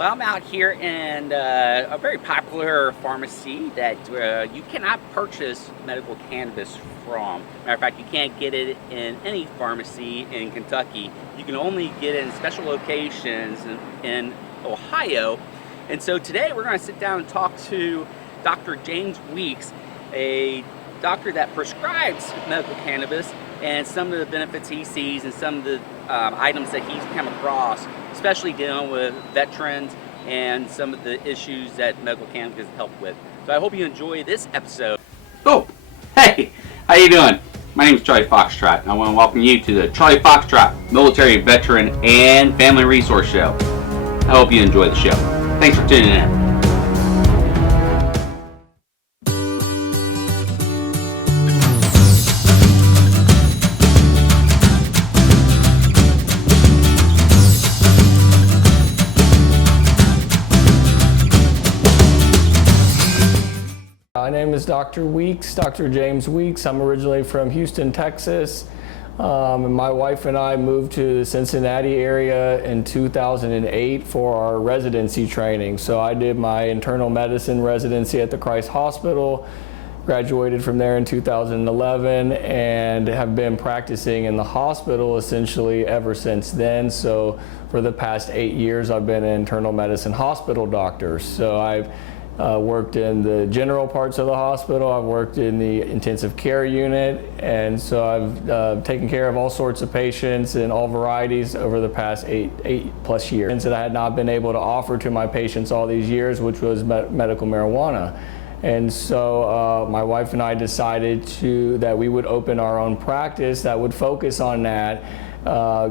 Well, I'm out here in a very popular pharmacy that you cannot purchase medical cannabis from. Matter of fact, you can't get it in any pharmacy in Kentucky. You can only get it in special locations in Ohio. And so today we're going to sit down and talk to Dr. James Weeks, a doctor that prescribes medical cannabis, and some of the benefits he sees and some of the items that he's come across, especially dealing with veterans and some of the issues that medical cannabis help with. So I hope you enjoy this episode. Oh, hey, how you doing? My name is Charlie Foxtrot, and I want to welcome you to the Charlie Foxtrot Military, Veteran, and Family Resource Show. I hope you enjoy the show. Thanks for tuning in. My name is Dr. Weeks, Dr. James Weeks. I'm originally from Houston, Texas. And my wife and I moved to the Cincinnati area in 2008 for our residency training. So I did my internal medicine residency at the Christ Hospital, graduated from there in 2011, and have been practicing in the hospital essentially ever since then. So for the past 8 years, I've been an internal medicine hospital doctor. So I've worked in the general parts of the hospital. I've worked in the intensive care unit, and so I've taken care of all sorts of patients in all varieties over the past eight plus years that I had not been able to offer to my patients all these years, which was medical marijuana. And so my wife and I decided that we would open our own practice that would focus on that,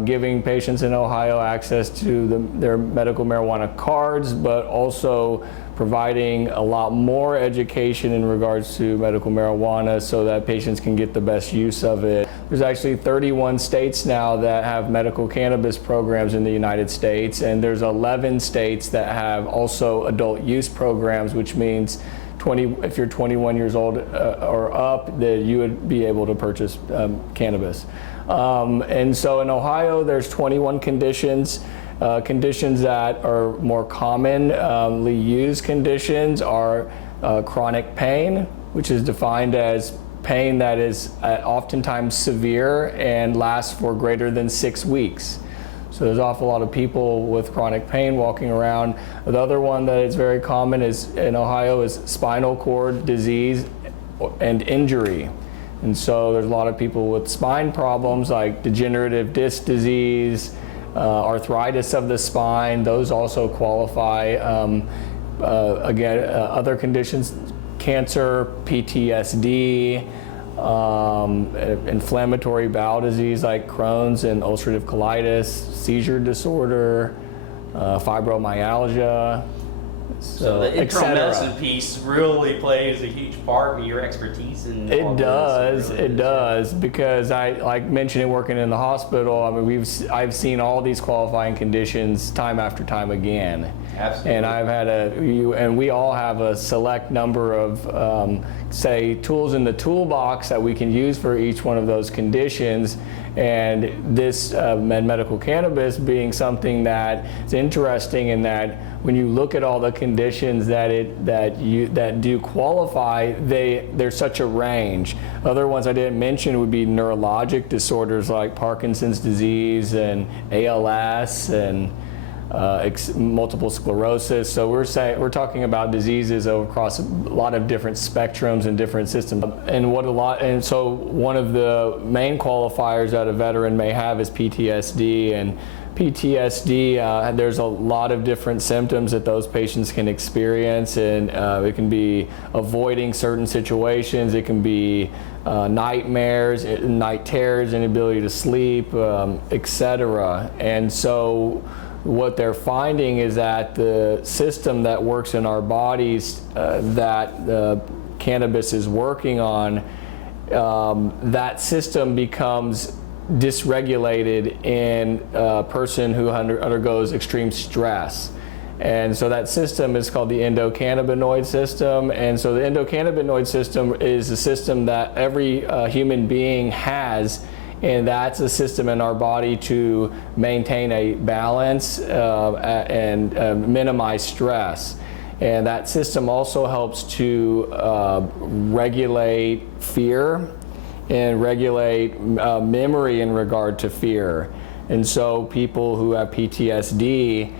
giving patients in Ohio access to their medical marijuana cards, but also providing a lot more education in regards to medical marijuana so that patients can get the best use of it. There's actually 31 states now that have medical cannabis programs in the United States, and there's 11 states that have also adult use programs, which means if you're 21 years old or up, that you would be able to purchase cannabis. And so in Ohio, there's 21 conditions. Conditions that are more commonly used conditions are chronic pain, which is defined as pain that is oftentimes severe and lasts for greater than 6 weeks. So there's an awful lot of people with chronic pain walking around. The other one that is very common in Ohio is spinal cord disease and injury. And so there's a lot of people with spine problems like degenerative disc disease, arthritis of the spine. Those also qualify. Other conditions, cancer, PTSD, inflammatory bowel disease like Crohn's and ulcerative colitis, seizure disorder, fibromyalgia. So the internal medicine piece really plays a huge part in your expertise in all this. It does, because I, like mentioning working in the hospital, I mean, I've seen all these qualifying conditions time after time again. Absolutely. And and we all have a select number of, say, tools in the toolbox that we can use for each one of those conditions. And this medical cannabis being something that is interesting in that when you look at all the conditions that do qualify, there's such a range. Other ones I didn't mention would be neurologic disorders like Parkinson's disease and ALS and multiple sclerosis. So we're talking about diseases across a lot of different spectrums and different systems. And so one of the main qualifiers that a veteran may have is PTSD. And PTSD, there's a lot of different symptoms that those patients can experience, and it can be avoiding certain situations. It can be nightmares, night terrors, inability to sleep, etc. And so what they're finding is that the system that works in our bodies that the cannabis is working on, that system becomes dysregulated in a person who undergoes extreme stress. And so that system is called the endocannabinoid system. And so the endocannabinoid system is a system that every human being has and that's a system in our body to maintain a balance and minimize stress. And that system also helps to regulate fear and regulate memory in regard to fear. And so people who have PTSD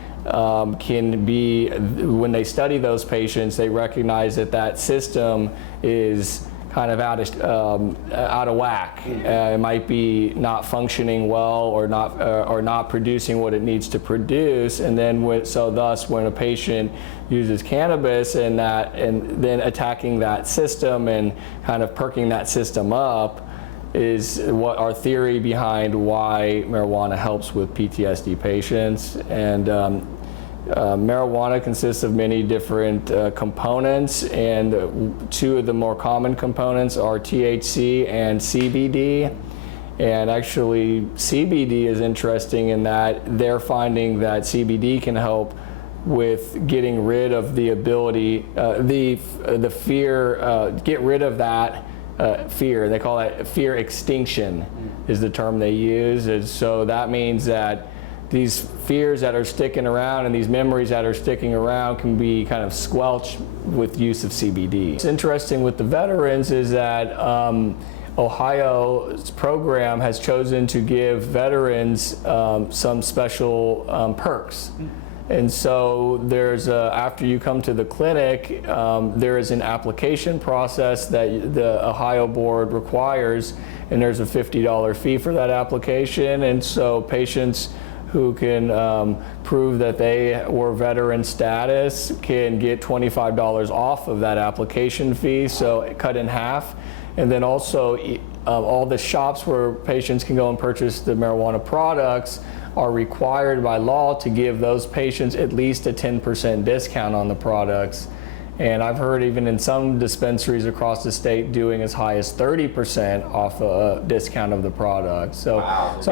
can be, when they study those patients, they recognize that that system is kind of out of whack. It might be not functioning well or not producing what it needs to produce. And then so thus when a patient uses cannabis and then attacking that system and kind of perking that system up is what our theory behind why marijuana helps with PTSD patients. And marijuana consists of many different components, and two of the more common components are THC and CBD. And actually CBD is interesting in that they're finding that CBD can help with getting rid of the ability, the fear, get rid of that fear. They call that fear extinction is the term they use. And so that means that these fears that are sticking around and these memories that are sticking around can be kind of squelched with use of CBD. What's interesting with the veterans is that Ohio's program has chosen to give veterans some special perks. And so there's after you come to the clinic, there is an application process that the Ohio board requires, and there's a $50 fee for that application. And so patients who can prove that they were veteran status can get $25 off of that application fee, so cut in half. And then also all the shops where patients can go and purchase the marijuana products are required by law to give those patients at least a 10% discount on the products. And I've heard even in some dispensaries across the state doing as high as 30% off a discount of the product. So, wow. So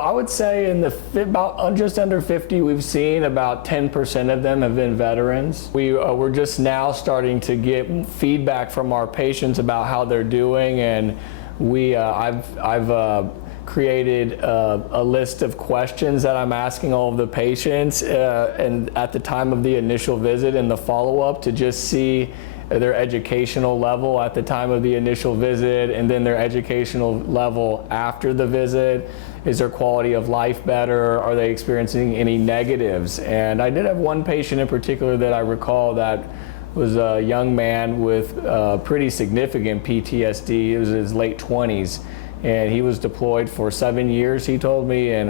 I would say in the about just under 50 we've seen about 10% of them have been veterans. We're just now starting to get feedback from our patients about how they're doing, and I've created a list of questions that I'm asking all of the patients and at the time of the initial visit and the follow-up to just see their educational level at the time of the initial visit, and then their educational level after the visit. Is their quality of life better? Are they experiencing any negatives? And I did have one patient in particular that I recall that was a young man with pretty significant PTSD. It was in his late 20s. And he was deployed for 7 years, he told me, in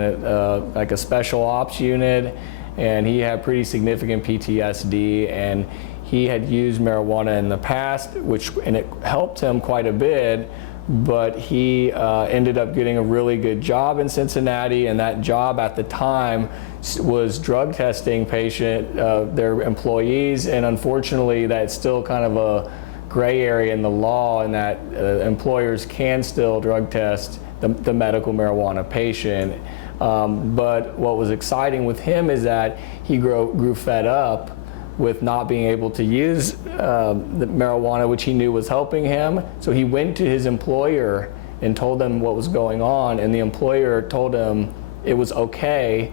like a special ops unit, and he had pretty significant PTSD, and he had used marijuana in the past, and it helped him quite a bit, but he ended up getting a really good job in Cincinnati, and that job at the time was drug testing their employees, and unfortunately that's still kind of a gray area in the law, and that employers can still drug test the medical marijuana patient. But what was exciting with him is that he grew fed up with not being able to use the marijuana, which he knew was helping him. So he went to his employer and told them what was going on, and the employer told him it was okay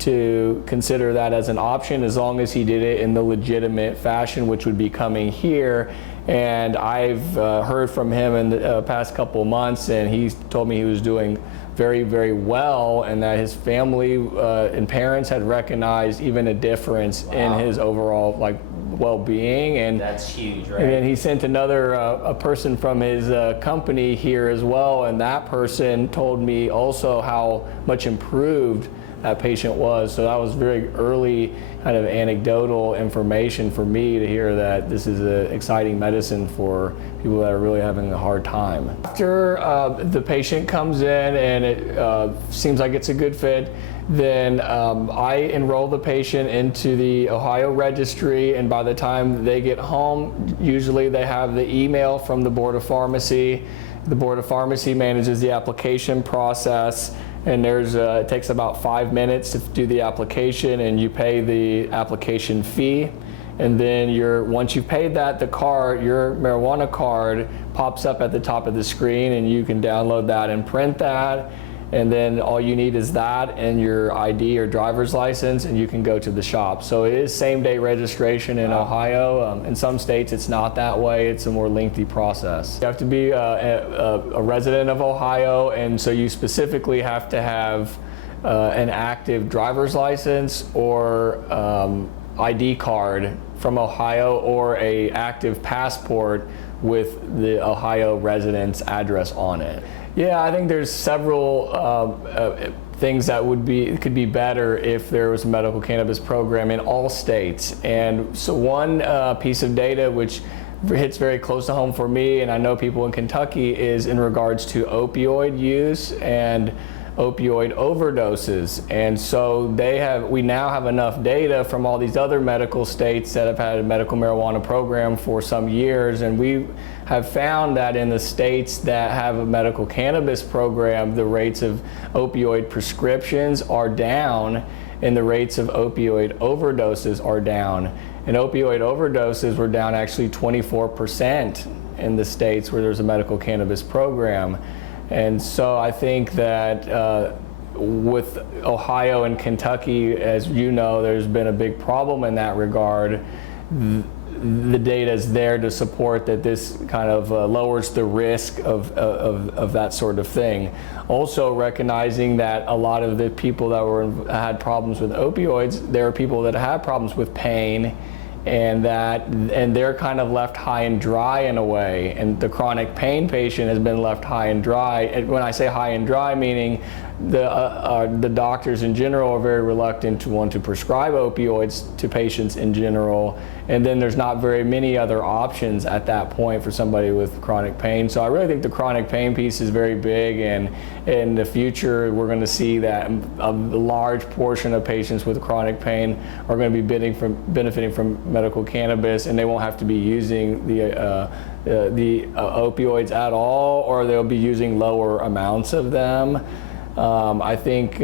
to consider that as an option as long as he did it in the legitimate fashion, which would be coming here. And I've heard from him in the past couple of months, and he told me he was doing very, very well, and that his family and parents had recognized even a difference in his overall well-being. And that's huge, right? And then he sent a person from his company here as well, and that person told me also how much improved that patient was. So that was very early kind of anecdotal information for me to hear that this is an exciting medicine for people that are really having a hard time. After the patient comes in and it seems like it's a good fit, then I enroll the patient into the Ohio registry, and by the time they get home, usually they have the email from the Board of Pharmacy. The Board of Pharmacy manages the application process, and it takes about 5 minutes to do the application, and you pay the application fee. and then once you've paid that, your marijuana card pops up at the top of the screen, and you can download that and print that. And then all you need is that and your ID or driver's license, and you can go to the shop. So it is same-day registration in Ohio. In some states it's not that way. It's a more lengthy process. You have to be a resident of Ohio, and so you specifically have to have an active driver's license or ID card from Ohio, or a active passport with the Ohio residence address on it. Yeah, I think there's several things that could be better if there was a medical cannabis program in all states. And so one piece of data which hits very close to home for me, and I know people in Kentucky, is in regards to opioid use and opioid overdoses. And so we now have enough data from all these other medical states that have had a medical marijuana program for some years, and we have found that in the states that have a medical cannabis program, the rates of opioid prescriptions are down and the rates of opioid overdoses are down. And opioid overdoses were down actually 24% in the states where there's a medical cannabis program. And so I think that with Ohio and Kentucky, as you know, there's been a big problem in that regard. The data is there to support that this kind of lowers the risk of that sort of thing. Also recognizing that a lot of the people that had problems with opioids, there are people that have problems with pain, and they're kind of left high and dry in a way, and the chronic pain patient has been left high and dry. And when I say high and dry, meaning the doctors in general are very reluctant to want to prescribe opioids to patients in general, and then there's not very many other options at that point for somebody with chronic pain. So I really think the chronic pain piece is very big, and in the future we're going to see that a large portion of patients with chronic pain are going to be benefiting from medical cannabis, and they won't have to be using the opioids at all, or they'll be using lower amounts of them. I think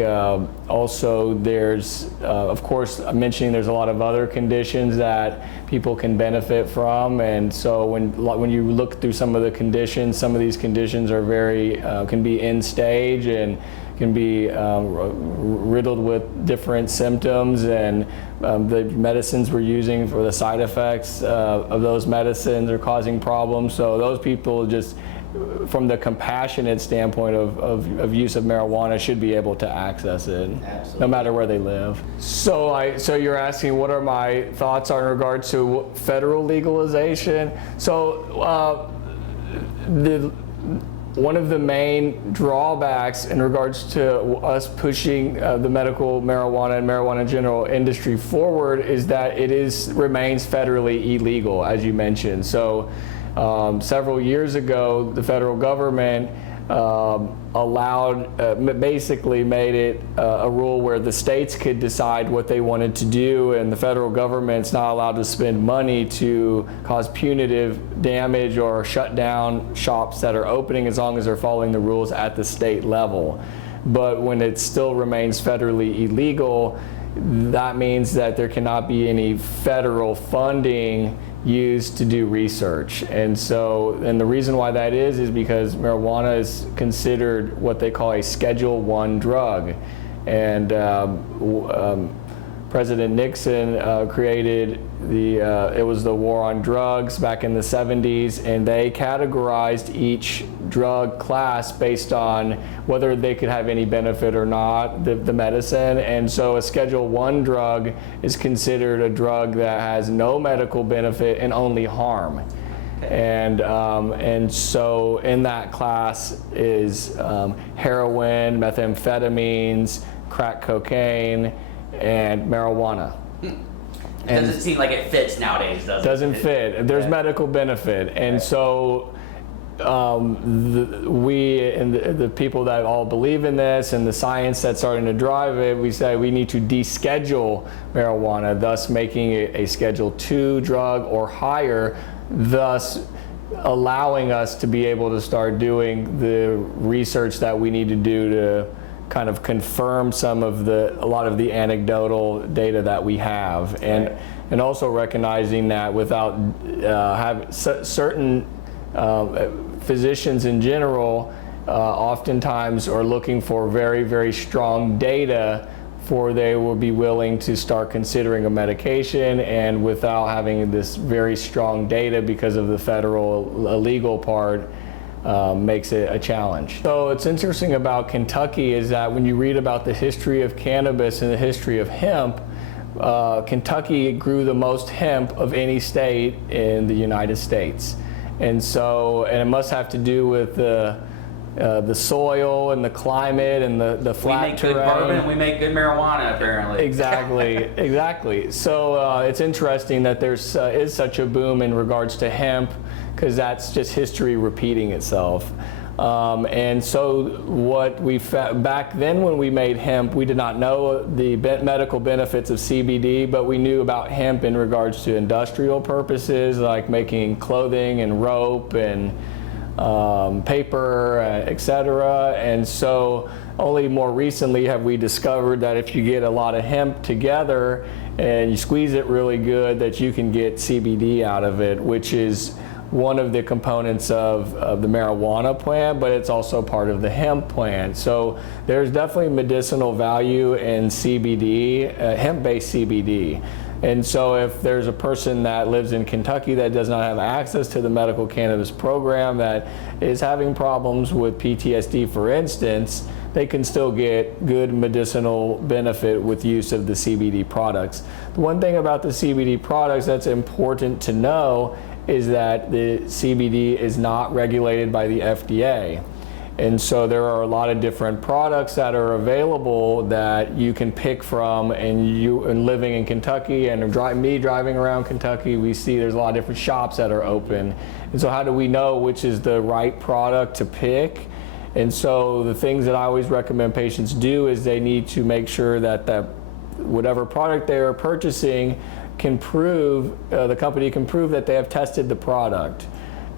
also there's, of course, I'm mentioning there's a lot of other conditions that people can benefit from, and so when you look through some of the conditions, some of these conditions are can be end stage and can be riddled with different symptoms, and the medicines we're using for the side effects of those medicines are causing problems. So those people, just from the compassionate standpoint of use of marijuana, should be able to access it. Absolutely. No matter where they live. So you're asking what are my thoughts in regards to federal legalization? So one of the main drawbacks in regards to us pushing the medical marijuana and marijuana in general industry forward is that it remains federally illegal, as you mentioned. So several years ago, the federal government basically made it a rule where the states could decide what they wanted to do, and the federal government's not allowed to spend money to cause punitive damage or shut down shops that are opening, as long as they're following the rules at the state level. But when it still remains federally illegal, that means that there cannot be any federal funding used to do research. And the reason why that is because marijuana is considered what they call a Schedule I drug. And President Nixon created it was the war on drugs back in the 70s, and they categorized each drug class based on whether they could have any benefit or not, the medicine. And so a Schedule I drug is considered a drug that has no medical benefit and only harm. And so in that class is heroin, methamphetamines, crack cocaine, and marijuana. It doesn't seem like it fits nowadays, does it? Doesn't fit. There's medical benefit. And so we and the people that all believe in this, and the science that's starting to drive it, we say we need to deschedule marijuana, thus making it a Schedule II drug or higher, thus allowing us to be able to start doing the research that we need to do to kind of confirm a lot of the anecdotal data that we have, and also recognizing that without certain physicians in general oftentimes are looking for very, very strong data before they will be willing to start considering a medication, and without having this very strong data because of the federal legal part makes it a challenge. So what's interesting about Kentucky is that when you read about the history of cannabis and the history of hemp, Kentucky grew the most hemp of any state in the United States. And it must have to do with the soil and the climate and the flat terrain. We make good bourbon and we make good marijuana, apparently. Exactly. So it's interesting that there's is such a boom in regards to hemp, because that's just history repeating itself. And so what we found back then when we made hemp, we did not know the medical benefits of CBD, but we knew about hemp in regards to industrial purposes, like making clothing and rope and paper, etc. And so only more recently have we discovered that if you get a lot of hemp together and you squeeze it really good, that you can get CBD out of it, which is one of the components of the marijuana plant, but it's also part of the hemp plant. So there's definitely medicinal value in CBD, hemp-based CBD. And so if there's a person that lives in Kentucky that does not have access to the medical cannabis program, that is having problems with PTSD, for instance, they can still get good medicinal benefit with use of the CBD products. The one thing about the CBD products that's important to know is that the CBD is not regulated by the FDA. And so there are a lot of different products that are available that you can pick from, and living in Kentucky and me driving around Kentucky, we see there's a lot of different shops that are open. And so how do we know which is the right product to pick? And so the things that I always recommend patients do is they need to make sure that whatever product they are purchasing can prove, the company can prove that they have tested the product.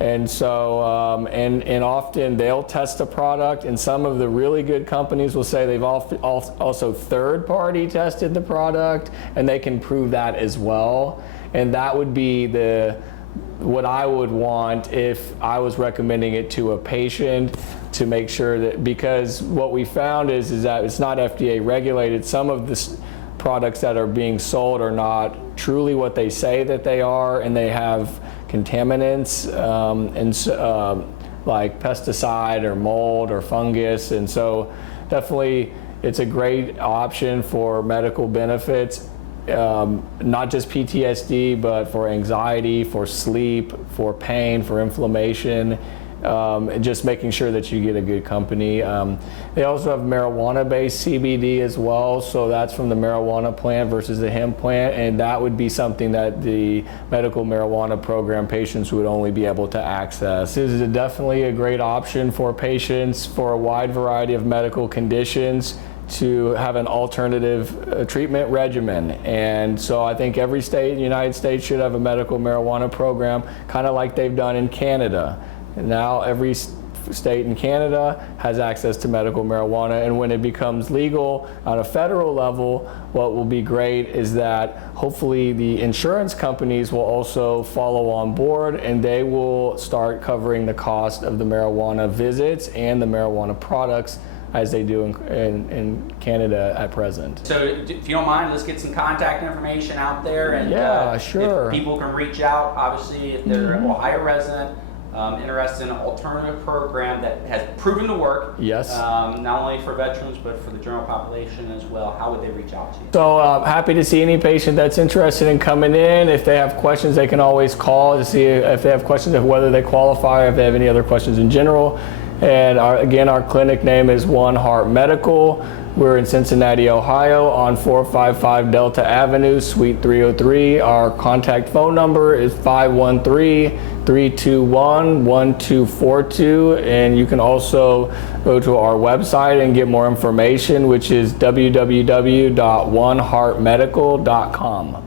And so, and often they'll test a product, and some of the really good companies will say they've also third-party tested the product, and they can prove that as well. And that would be what I would want if I was recommending it to a patient, to make sure that, because what we found is that it's not FDA regulated. Some of the products that are being sold are not truly what they say that they are, and they have contaminants like pesticide or mold or fungus. And so definitely it's a great option for medical benefits, not just PTSD, but for anxiety, for sleep, for pain, for inflammation. And just making sure that you get a good company. They also have marijuana-based CBD as well, so that's from the marijuana plant versus the hemp plant, and that would be something that the medical marijuana program patients would only be able to access. This is definitely a great option for patients for a wide variety of medical conditions to have an alternative treatment regimen. And so I think every state in the United States should have a medical marijuana program, kind of like they've done in Canada. Now every state in Canada has access to medical marijuana, and when it becomes legal on a federal level, what will be great is that hopefully the insurance companies will also follow on board, and they will start covering the cost of the marijuana visits and the marijuana products as they do in Canada at present. So if you don't mind, let's get some contact information out there, and yeah, sure. If people can reach out, obviously if they're an Ohio resident, interested in an alternative program that has proven to work. Yes. Not only for veterans, but for the general population as well. How would they reach out to you? So happy to see any patient that's interested in coming in. If they have questions, they can always call to see if they have questions of whether they qualify, or if they have any other questions in general. And again, our clinic name is One Heart Medical. We're in Cincinnati, Ohio on 455 Delta Avenue, Suite 303. Our contact phone number is 513-321-1242. And you can also go to our website and get more information, which is www.oneheartmedical.com.